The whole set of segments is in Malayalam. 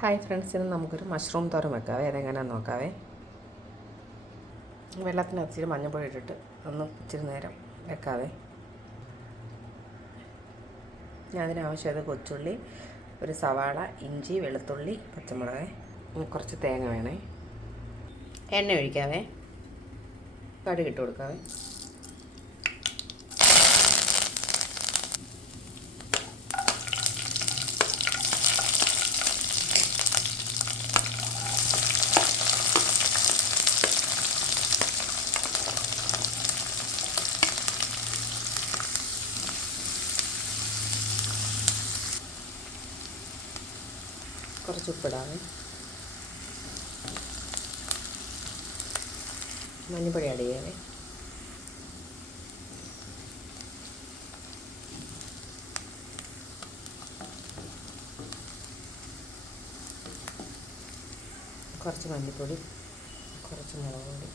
ഹായ് ഫ്രണ്ട്സിന് നമുക്കൊരു മഷ്റൂം തോരൻ വെക്കാവേ. അതെങ്ങനെയാണെന്ന് നോക്കാവേ. വെള്ളത്തിനകത്ത് ഇച്ചിരി മഞ്ഞൾപ്പൊടി ഇട്ടിട്ട് ഒന്ന് ഇച്ചിരി നേരം വെക്കാവേ. ഞാൻ അതിനാവശ്യമായത് കൊച്ചുള്ളി, ഒരു സവാള, ഇഞ്ചി, വെളുത്തുള്ളി, പച്ചമുളക്, കുറച്ച് തേങ്ങ വേണേ. എണ്ണ ഒഴിക്കാവേ. കടുക് ഇട്ട് കൊടുക്കാവേ. കുറച്ച് ഉപ്പിടാവേ. മഞ്ഞൾപ്പൊടി ആഡ് ചെയ്യാവേ. കുറച്ച് മല്ലിപ്പൊടി, കുറച്ച് മുളക് പൊടി,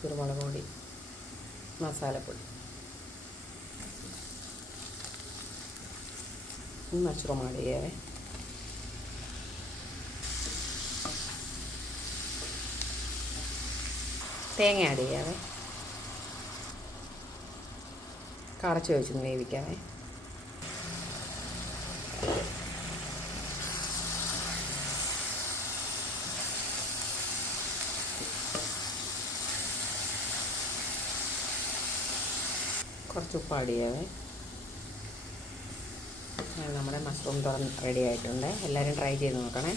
കുരുമുളക് പൊടി, മസാലപ്പൊടി, മഷ്റൂം ആഡ് ചെയ്യാവേ. തേങ്ങ ആഡ് ചെയ്യാവേ. കടച്ച് വെച്ചൊന്ന് വേവിക്കാവേ. കുറച്ച് ഉപ്പ് ആഡ് ചെയ്യാവേ. നമ്മുടെ മഷ്റൂം തോരൻ റെഡി ആയിട്ടുണ്ട്. എല്ലാവരും ട്രൈ ചെയ്ത് നോക്കണേ.